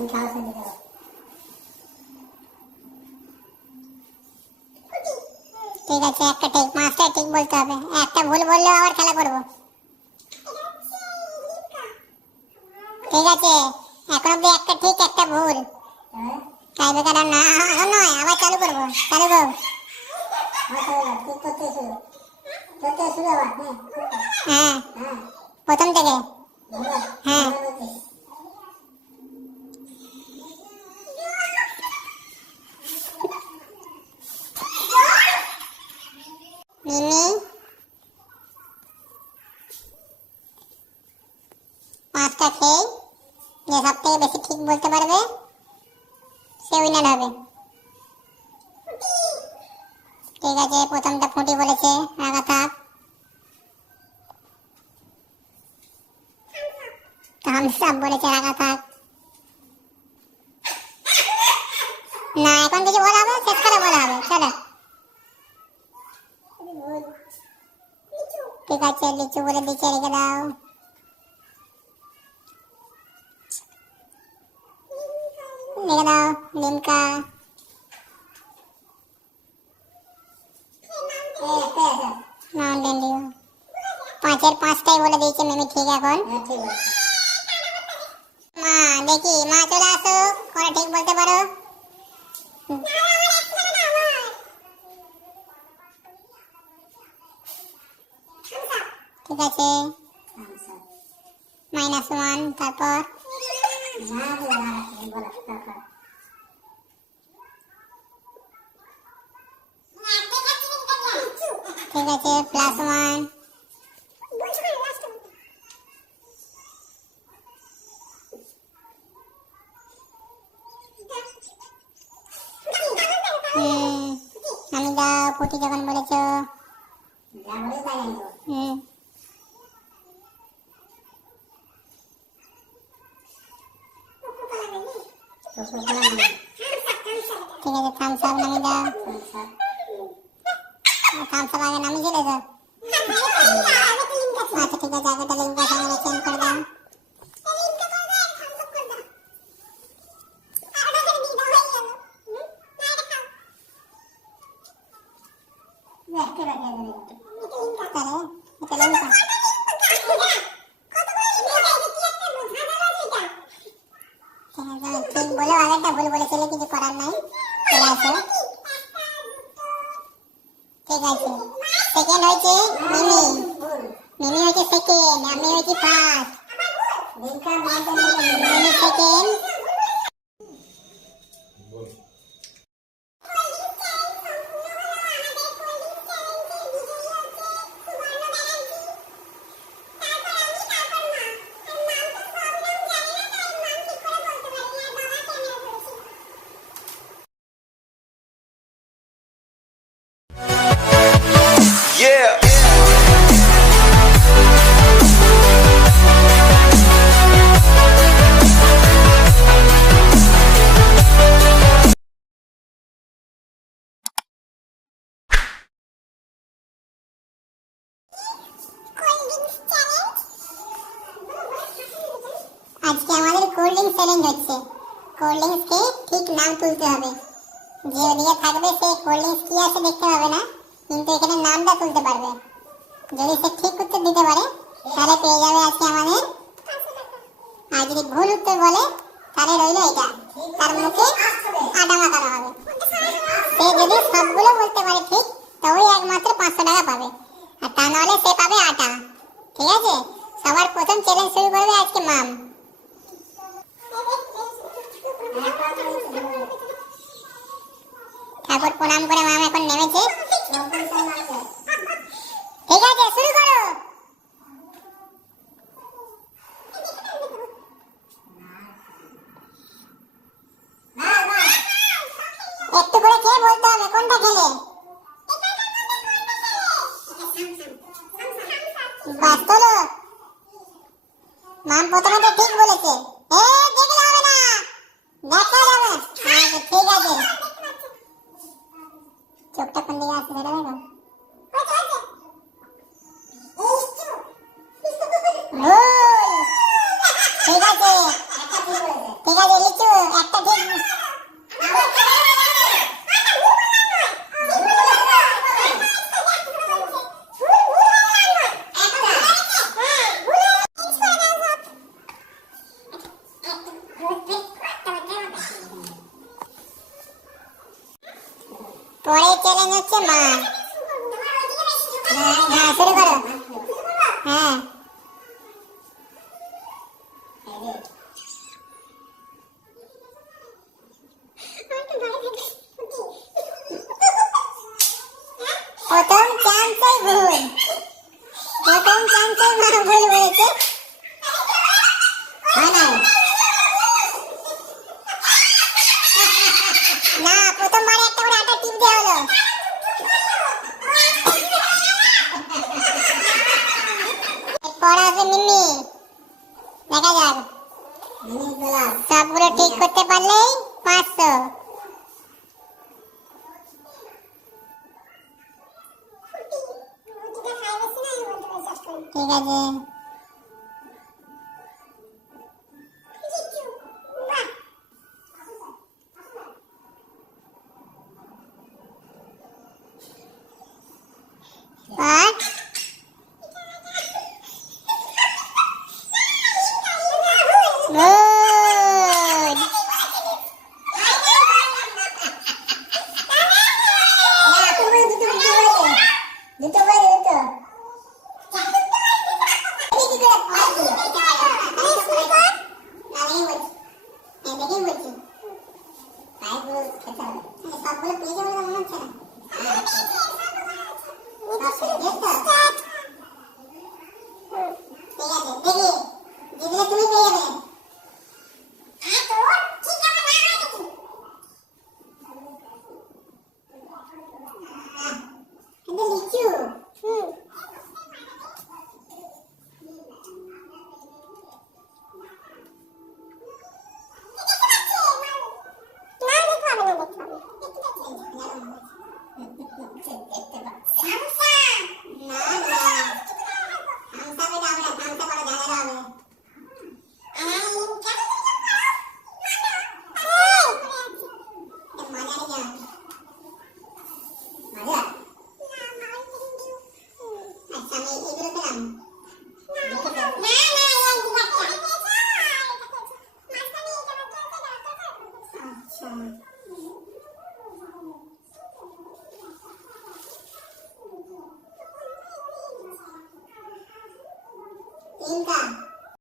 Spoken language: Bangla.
ঠিক আছে, একটা ঠিক, পাঁচটা ঠিক বলতে হবে। একটা ভুল বললেও আবার খেলা করব। ঠিক আছে, এখন অব্দি একটা ঠিক একটা ভুল। টাই ব্রেকার না, নয়, আবার চালু করবো। চালু করো। হ্যাঁ, প্রথম থেকে। হ্যাঁ, মিমি পাঁচটা খেয়ে যে সব থেকে বেশি ঠিক বলতে পারবে সে উইনার হবে। ঠিক আছে, প্রথমটা ফুটি বলেছে, রাখা থাক। থামস আপ বলেছে, রাখা থাক। না, এখন কিছু বলা হবে, শেষ করে বলা হবে। চলো, ঠিক আছে, লিচু বলে দিচ্ছে, রেখে দাও। রেখে দাও, লিমকা। Mountain Dew. পাঁচের পাঁচটাই বলে দিয়েছে মিমি ঠিক। এখন মা, দেখি মা চলে আসো, কোনটা ঠিক বলতে পারো। ঠিক আছে, -1। তারপর ঠিক আছে, +1। আমি দাও, পুটি যখন বলেছ। ঠিক আছে, থামস আপ নামিয়ে দাও। থামস আপ আগে নামিয়েছিল তো। আচ্ছা ঠিক আছে, আগেটা লিঙ্কটা সঙ্গে চেঞ্জ করে দাও। ঠিক বলে আগেরটা ভুল বলেছিলে, কিছু করার নাই। চলে আসো। ঠিক আছে, সেকেন্ড হয়েছে মিমি। মিমি হয়েছে সেকেন্ড, আমি হয়েছি ফার্স্ট। মিমি সেকেন্ড। Yeah. আজকে আমাদের কোল্ড ড্রিঙ্কস চ্যালেঞ্জ হচ্ছে। কোল্ড ড্রিঙ্কসকে ঠিক নাম তুলতে হবে। যে ওদিকে থাকবে সে কোল্ড ড্রিঙ্কস কি আছে দেখতে পাবে না, কিন্তু এখানে নামটা তুলতে পারবে। যদি সে ঠিক উত্তর দিতে পারে তাহলে পেয়ে যাবে আজকে আমাদের। আর যদি ভুল উত্তর বলে তাহলে রইল এটা, তার মুখে আটা মাখানো হবে। সে যদি সবগুলো বলতে পারে ঠিক, তবেই একমাত্র 500 টাকা পাবে, আর তা নাহলে সে পাবে আটা। ঠিক আছে, সবার প্রথম চ্যালেঞ্জ শুরু করবে আজকে মাম। ঠাকুর প্রণাম করে মাম এখন নেমেছে। ঠিক আছে, শুরু করো। একটু করে খেয়ে বলতে হবে কোনটা খেলে। বাস তোলো। মাম প্রথমে তো ঠিক বলেছে। দেখলে হবে না, দেখা যাবে। আচ্ছা ঠিক আছে, চোখটা কোন দিকে আছে সেটা দেখো। ঠিক আছে, ঠিক আছে লিচু একটা ঠিক পরের চ্যালেঞ্জ হচ্ছে মা। হ্যাঁ শুরু করো। হ্যাঁ প্রথম চান্সেই ভুল, প্রথম চান্সেই মা ভুল বলেছে। হয় নাই না, প্রথমবারে একটা করে আটা টিপ দেওয়া হলো। এরপর আসবে মিমি, দেখা যাক সবগুলো ঠিক করতে পারলেই 500। ঠিক আছে আর গুড। দুটো